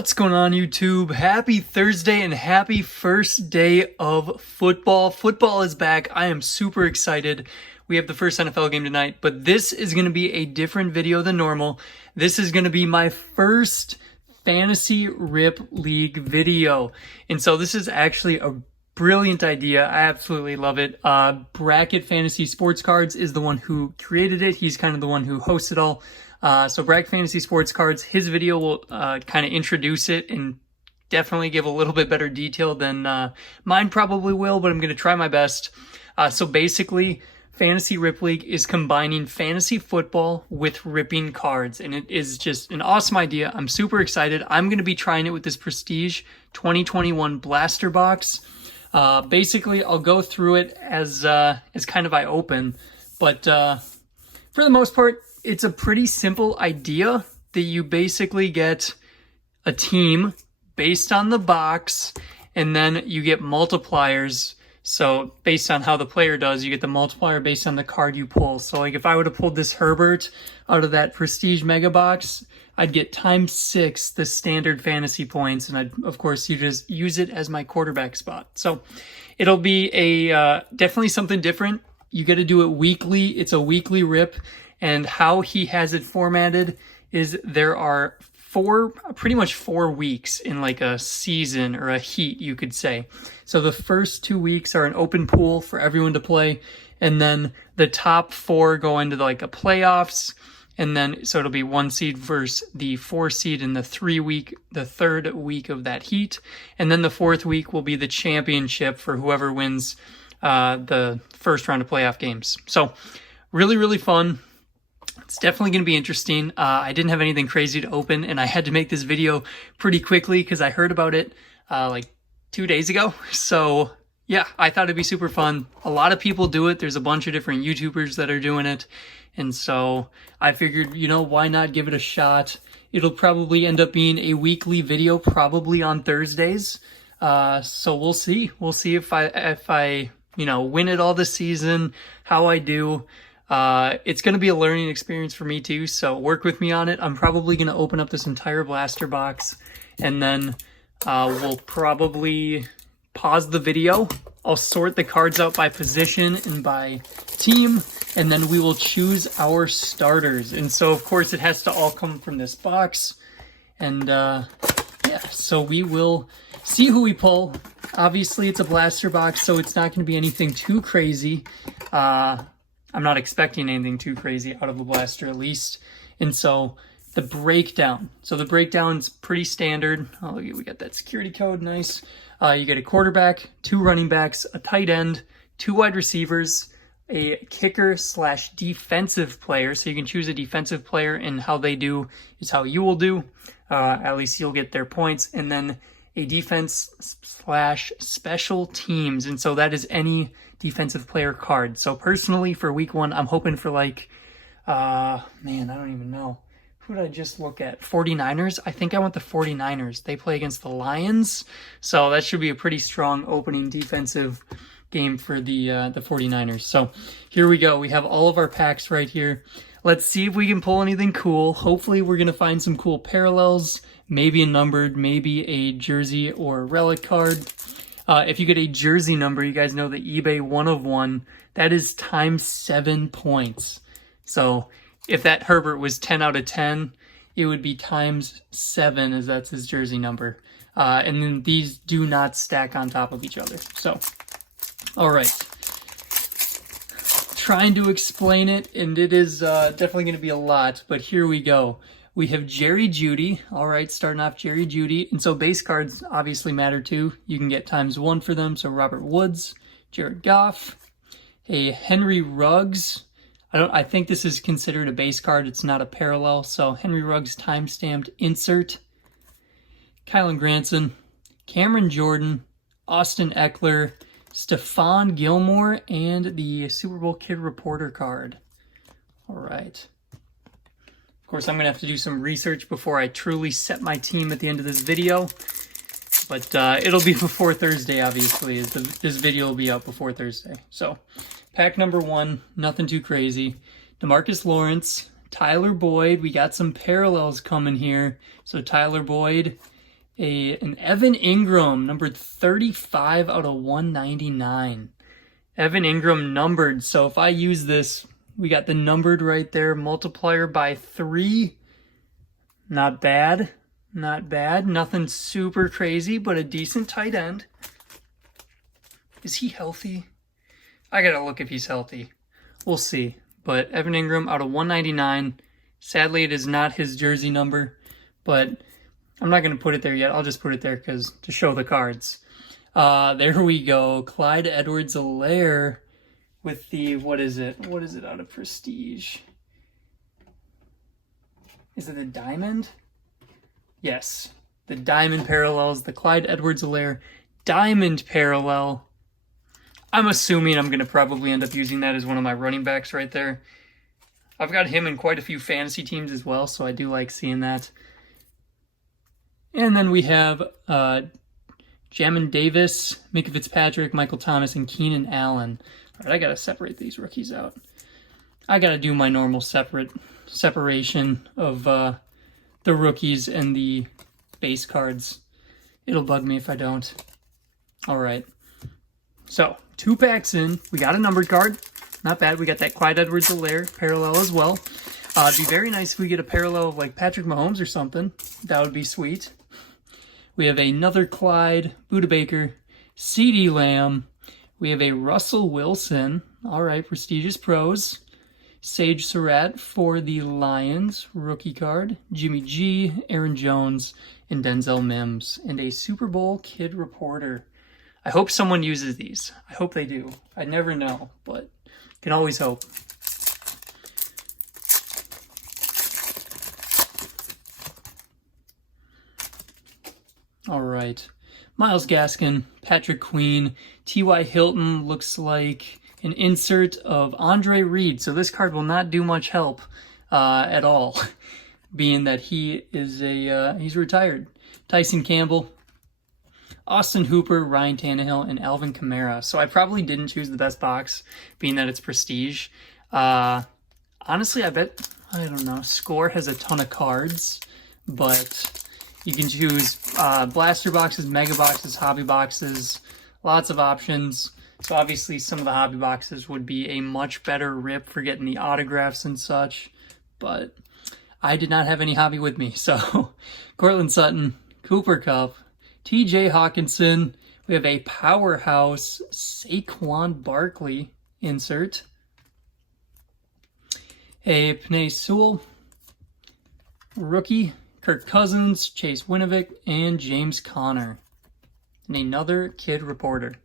What's going on, YouTube? Happy Thursday and happy first day of football. Football is back. I am super excited. We have the first NFL game tonight, but this is going to be a different video than normal. This is going to be my first Fantasy Rip League video. And so this is actually a brilliant idea. I absolutely love it. Bracket Fantasy Sports Cards is the one who created it. He's kind of the one who hosts it all. So Bracket Fantasy Sports Cards, his video will kind of introduce it and definitely give a little bit better detail than mine probably will, but I'm going to try my best. So basically, Fantasy Rip League is combining fantasy football with ripping cards, and it is just an awesome idea. I'm super excited. I'm going to be trying it with this Prestige 2021 Blaster Box. Basically, I'll go through it as kind of I open, but for the most part, it's a pretty simple idea that you basically get a team based on the box, and then you get multipliers. So based on how the player does, you get the multiplier based on the card you pull. So like if I would have pulled this Herbert out of that Prestige Mega Box, I'd get ×6 the standard fantasy points, and I'd, of course, you just use it as my quarterback spot. So it'll be a definitely something different. You got to do it weekly. It's a weekly rip. And how he has it formatted is there are pretty much 4 weeks in like a season or a heat, you could say. So the first 2 weeks are an open pool for everyone to play. And then the top 4 go into like a playoffs. And then, so it'll be 1 seed versus the 4 seed in the 3rd week of that heat. And then the 4th week will be the championship for whoever wins the first round of playoff games. So really, really fun. It's definitely going to be interesting. I didn't have anything crazy to open, and I had to make this video pretty quickly because I heard about it like 2 days ago. So yeah, I thought it'd be super fun. A lot of people do it. There's a bunch of different YouTubers that are doing it. And so I figured, why not give it a shot? It'll probably end up being a weekly video, probably on Thursdays. So we'll see. We'll see if I win it all this season, how I do. It's going to be a learning experience for me too, so work with me on it. I'm probably going to open up this entire blaster box, and then we'll probably pause the video. I'll sort the cards out by position and by team, and then we will choose our starters. And so, of course, it has to all come from this box. And yeah, so we will see who we pull. Obviously, it's a blaster box, so it's not going to be anything too crazy. I'm not expecting anything too crazy out of the blaster, at least. And so the breakdown. So the breakdown's pretty standard. Oh, we got that security code. Nice. You get a quarterback, 2 running backs, a tight end, 2 wide receivers, a kicker/defensive player. So you can choose a defensive player, and how they do is how you will do. At least you'll get their points. And then a defense/special teams. And so that is any defensive player card. So personally, for week 1, I'm hoping for like, I don't even know. Who did I just look at? 49ers? I think I want the 49ers. They play against the Lions. So that should be a pretty strong opening defensive game for the 49ers. So here we go. We have all of our packs right here. Let's see if we can pull anything cool. Hopefully we're going to find some cool parallels, maybe a numbered, maybe a jersey or a relic card. If you get a jersey number, you guys know the eBay 1 of 1, that is ×7 points. So if that Herbert was 10 out of 10, it would be ×7, as that's his jersey number. And then these do not stack on top of each other. So, all right. Trying to explain it, and it is definitely going to be a lot, but here we go. We have Jerry Jeudy. All right, starting off Jerry Jeudy. And so base cards obviously matter too. You can get ×1 for them. So Robert Woods, Jared Goff, a Henry Ruggs. I think this is considered a base card. It's not a parallel. So Henry Ruggs time-stamped insert. Kylan Granson, Cameron Jordan, Austin Eckler, Stephon Gilmore, and the Super Bowl Kid Reporter card. All right. Of course, I'm going to have to do some research before I truly set my team at the end of this video. But it'll be before Thursday, obviously. This video will be out before Thursday. So, pack number 1, nothing too crazy. DeMarcus Lawrence, Tyler Boyd. We got some parallels coming here. So Tyler Boyd An Evan Ingram, numbered 35 out of 199. Evan Ingram numbered. So if I use this, we got the numbered right there, multiplier by 3. Not bad. Not bad. Nothing super crazy, but a decent tight end. Is he healthy? I gotta look if he's healthy. We'll see. But Evan Ingram out of 199. Sadly, it is not his jersey number, but I'm not going to put it there yet. I'll just put it there to show the cards. There we go. Clyde Edwards-Helaire with the, what is it? What is it out of Prestige? Is it a diamond? Yes. The diamond parallels, the Clyde Edwards-Helaire diamond parallel. I'm assuming I'm going to probably end up using that as one of my running backs right there. I've got him in quite a few fantasy teams as well, so I do like seeing that. And then we have Jamin Davis, Micah Fitzpatrick, Michael Thomas, and Keenan Allen. All right, I got to separate these rookies out. I got to do my normal separation of the rookies and the base cards. It'll bug me if I don't. All right. So, 2 packs in. We got a numbered card. Not bad. We got that Clyde Edwards-Helaire parallel as well. It'd be very nice if we get a parallel of like Patrick Mahomes or something. That would be sweet. We have another Clyde, Budda Baker, CeeDee Lamb. We have a Russell Wilson. All right, prestigious pros. Sage Surratt for the Lions, rookie card. Jimmy G, Aaron Jones, and Denzel Mims. And a Super Bowl kid reporter. I hope someone uses these. I hope they do. I never know, but can always hope. All right. Myles Gaskin, Patrick Queen, T.Y. Hilton looks like an insert of Andre Reed. So this card will not do much help at all, being that he is he's retired. Tyson Campbell, Austin Hooper, Ryan Tannehill, and Alvin Kamara. So I probably didn't choose the best box, being that it's prestige. Honestly, I don't know, Score has a ton of cards, but you can choose blaster boxes, mega boxes, hobby boxes, lots of options. So obviously some of the hobby boxes would be a much better rip for getting the autographs and such, but I did not have any hobby with me. So Cortland Sutton, Cooper Kupp, TJ Hawkinson. We have a powerhouse Saquon Barkley insert. A Penei Sewell rookie, Kirk Cousins, Chase Winovich, and James Conner. And another kid reporter.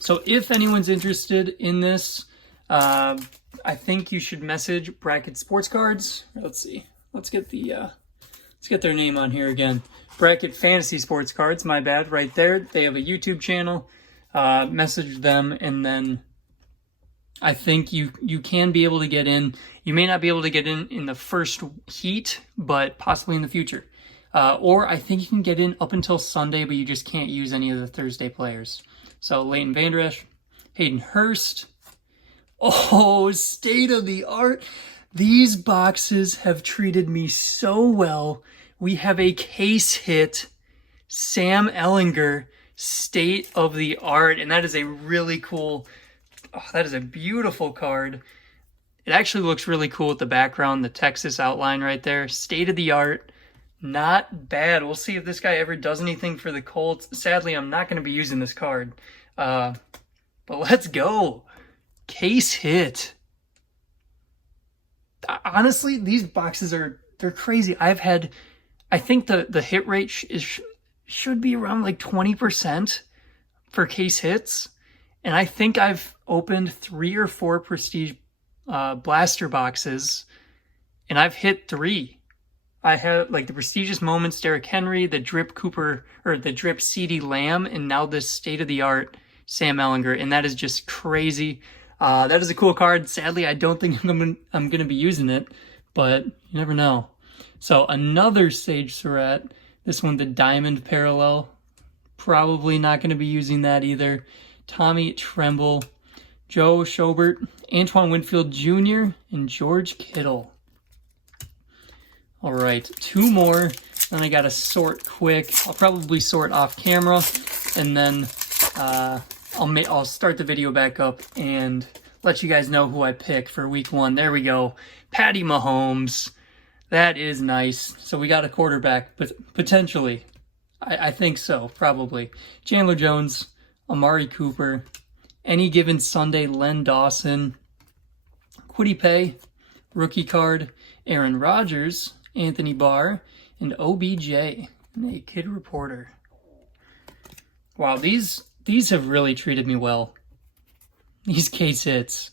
So if anyone's interested in this, I think you should message Bracket Sports Cards. Let's see. Let's get their name on here again. Bracket Fantasy Sports Cards, my bad, right there. They have a YouTube channel. Message them, and then I think you can be able to get in. You may not be able to get in the first heat, but possibly in the future. Or I think you can get in up until Sunday, but you just can't use any of the Thursday players. So Leighton Vander Esch, Hayden Hurst. Oh, state of the art. These boxes have treated me so well. We have a case hit, Sam Ehlinger, state of the art, and that is a really cool, that is a beautiful card. It actually looks really cool with the background, the Texas outline right there. State of the art, not bad. We'll see if this guy ever does anything for the Colts. Sadly, I'm not going to be using this card, but let's go. Case hit. Honestly, these boxes they're crazy. I think the hit rate should be around like 20% for case hits. And I think I've opened 3 or 4 prestige blaster boxes, and I've hit 3. I have like the prestigious moments, Derrick Henry, the drip CeeDee Lamb, and now this state-of-the-art Sam Ehlinger, and that is just crazy. That is a cool card. Sadly, I don't think I'm going to be using it, but you never know. So another Sage Surratt. This one, the diamond parallel. Probably not going to be using that either. Tommy Tremble, Joe Schobert, Antoine Winfield Jr., and George Kittle. All right, 2 more. Then I got to sort quick. I'll probably sort off camera, and then I'll start the video back up and let you guys know who I pick for week 1. There we go. Patty Mahomes. That is nice. So we got a quarterback, but potentially. I think so, probably. Chandler Jones, Amari Cooper, Any Given Sunday, Len Dawson, Kwity Paye, rookie card, Aaron Rodgers, Anthony Barr, and OBJ, and a kid reporter. Wow, these have really treated me well. These case hits.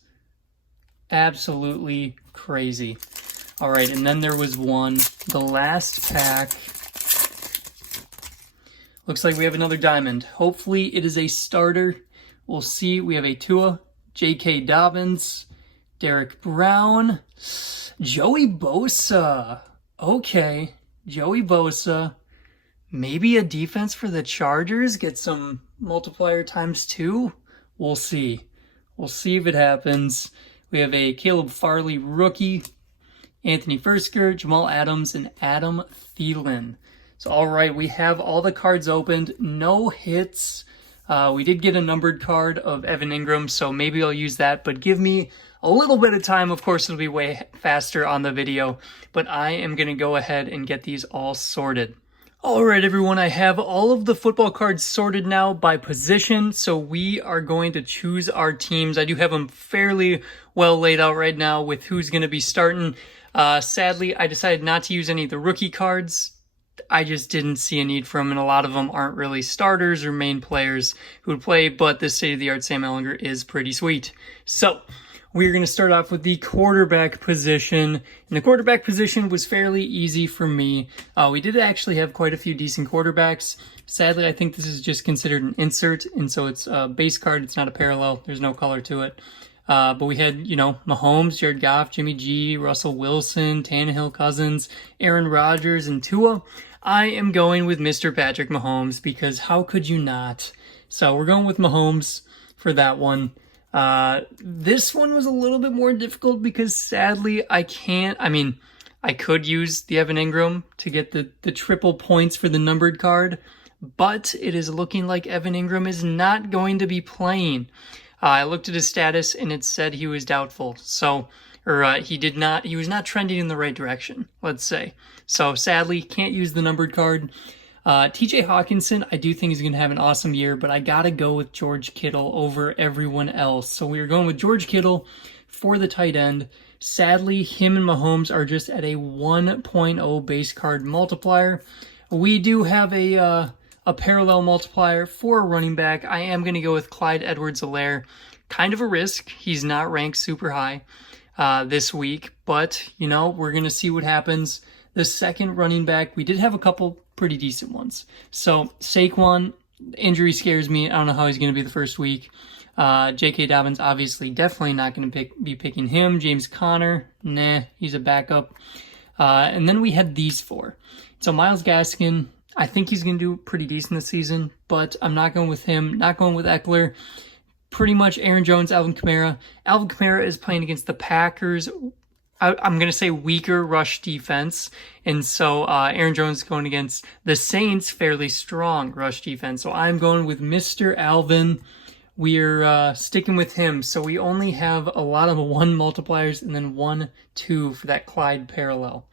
Absolutely crazy. All right, and then there was one, the last pack. Looks like we have another diamond. Hopefully it is a starter. We'll see. We have a Tua, J.K. Dobbins, Derek Brown, Joey Bosa. Okay, Joey Bosa. Maybe a defense for the Chargers. Get some multiplier ×2. We'll see. We'll see if it happens. We have a Caleb Farley rookie, Anthony Fursker, Jamal Adams, and Adam Thielen. So, all right, we have all the cards opened. No hits. We did get a numbered card of Evan Ingram, so maybe I'll use that. But give me a little bit of time. Of course, it'll be way faster on the video. But I am going to go ahead and get these all sorted. All right, everyone, I have all of the football cards sorted now by position, so we are going to choose our teams. I do have them fairly well laid out right now with who's going to be starting. Sadly, I decided not to use any of the rookie cards. I just didn't see a need for them, and a lot of them aren't really starters or main players who would play, but the state-of-the-art Sam Ehlinger is pretty sweet. So, we're going to start off with the quarterback position, and the quarterback position was fairly easy for me. We did actually have quite a few decent quarterbacks. Sadly, I think this is just considered an insert, and so it's a base card. It's not a parallel. There's no color to it. But we had, Mahomes, Jared Goff, Jimmy G, Russell Wilson, Tannehill, Cousins, Aaron Rodgers, and Tua. I am going with Mr. Patrick Mahomes because how could you not? So we're going with Mahomes for that one. This one was a little bit more difficult because sadly I could use the Evan Ingram to get the triple points for the numbered card, but it is looking like Evan Ingram is not going to be playing. I looked at his status and it said he was doubtful. He was not trending in the right direction, let's say. So sadly, can't use the numbered card. TJ Hawkinson, I do think he's going to have an awesome year, but I got to go with George Kittle over everyone else. So we are going with George Kittle for the tight end. Sadly, him and Mahomes are just at a 1.0 base card multiplier. We do have a parallel multiplier for a running back. I am going to go with Clyde Edwards-Helaire. Kind of a risk. He's not ranked super high this week, but, we're going to see what happens. The second running back, we did have a couple pretty decent ones. So Saquon, injury scares me. I don't know how he's going to be the first week. J.K. Dobbins, obviously, definitely not going to be picking him. James Conner, he's a backup. And then we had these 4. So Myles Gaskin, I think he's going to do pretty decent this season, but I'm not going with him. Not going with Eckler. Pretty much Aaron Jones, Alvin Kamara. Alvin Kamara is playing against the Packers. I'm going to say weaker rush defense. And so Aaron Jones is going against the Saints, fairly strong rush defense. So I'm going with Mr. Alvin. We're sticking with him. So we only have a lot of 1 multipliers and then 1, 2 for that Clyde parallel.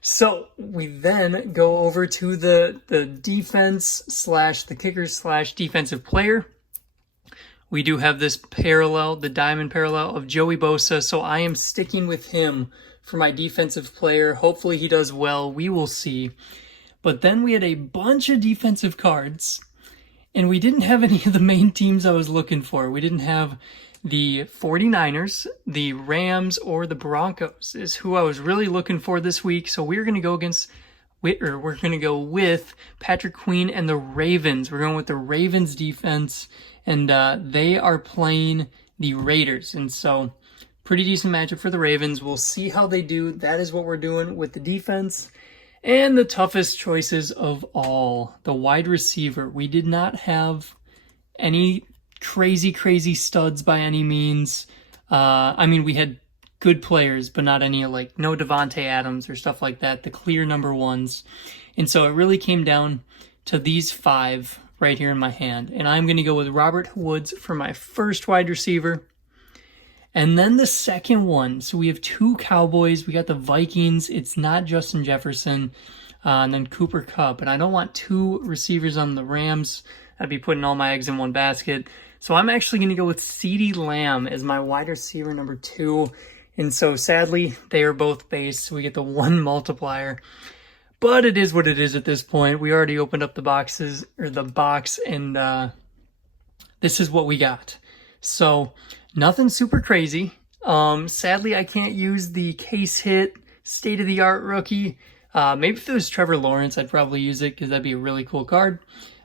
So we then go over to the defense / the kicker / defensive player. We do have this parallel, the diamond parallel of Joey Bosa, so I am sticking with him for my defensive player. Hopefully he does well. We will see. But then we had a bunch of defensive cards, and we didn't have any of the main teams I was looking for. We didn't have the 49ers, the Rams, or the Broncos is who I was really looking for this week. So we're going to go we're going to go with Patrick Queen and the Ravens. We're going with the Ravens defense, and they are playing the Raiders. And so pretty decent matchup for the Ravens. We'll see how they do. That is what we're doing with the defense. And the toughest choices of all, the wide receiver. We did not have any crazy studs by any means. I mean, we had good players, but not any, like, no Devontae Adams or stuff like that, the clear number ones. And so it really came down to these 5 right here in my hand. And I'm going to go with Robert Woods for my first wide receiver. And then the second one, so we have 2 Cowboys. We got the Vikings. It's not Justin Jefferson. And then Cooper Kupp. And I don't want 2 receivers on the Rams. I'd be putting all my eggs in one basket. So I'm actually going to go with CeeDee Lamb as my wide receiver number 2. And so sadly, they are both base, so we get the 1 multiplier. But it is what it is at this point. We already opened up the box, and this is what we got. So nothing super crazy. Sadly, I can't use the case hit state-of-the-art rookie. Maybe if it was Trevor Lawrence, I'd probably use it because that'd be a really cool card.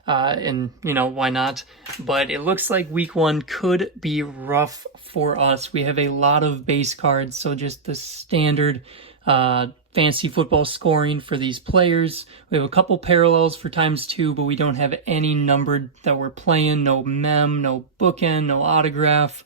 And, you know, why not? But it looks like week 1 could be rough for us. We have a lot of base cards, so just the standard fantasy football scoring for these players. We have a couple parallels for ×2, but we don't have any numbered that we're playing. No mem, no bookend, no autograph,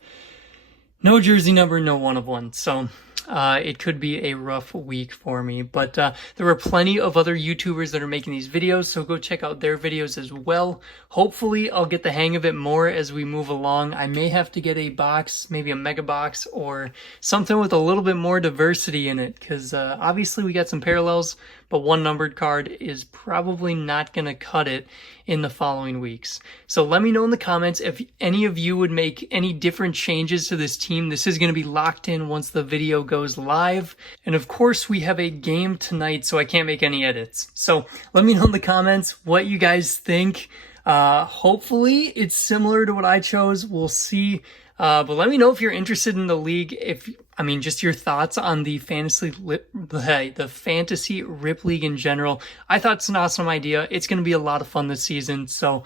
no jersey number, no 1 of 1. So it could be a rough week for me, but there are plenty of other YouTubers that are making these videos, so go check out their videos as well. Hopefully I'll get the hang of it more as we move along. I may have to get a box, maybe a mega box or something with a little bit more diversity in it, because obviously we got some parallels, but 1 numbered card is probably not going to cut it in the following weeks. So let me know in the comments if any of you would make any different changes to this team. This is going to be locked in once the video goes live. And of course, we have a game tonight, so I can't make any edits. So let me know in the comments what you guys think. Hopefully it's similar to what I chose. We'll see. But let me know if you're interested in the league. Just your thoughts on the fantasy Rip League in general. I thought it's an awesome idea. It's going to be a lot of fun this season. So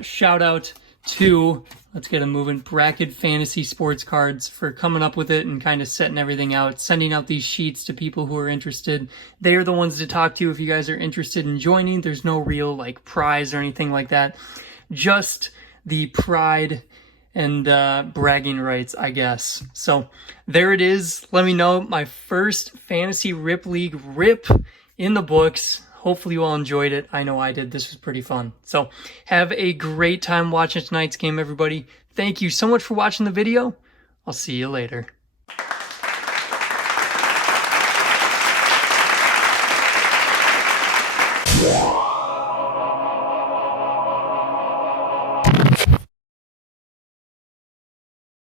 shout out to, let's get them moving, Bracket Fantasy Sports Cards for coming up with it and kind of setting everything out, sending out these sheets to people who are interested. They are the ones to talk to if you guys are interested in joining. There's no real like prize or anything like that. Just the pride and bragging rights, I guess. So there it is. Let me know. My first Fantasy Rip League rip in the books. Hopefully you all enjoyed it. I know I did. This was pretty fun. So have a great time watching tonight's game, everybody. Thank you so much for watching the video. I'll see you later. Yeah.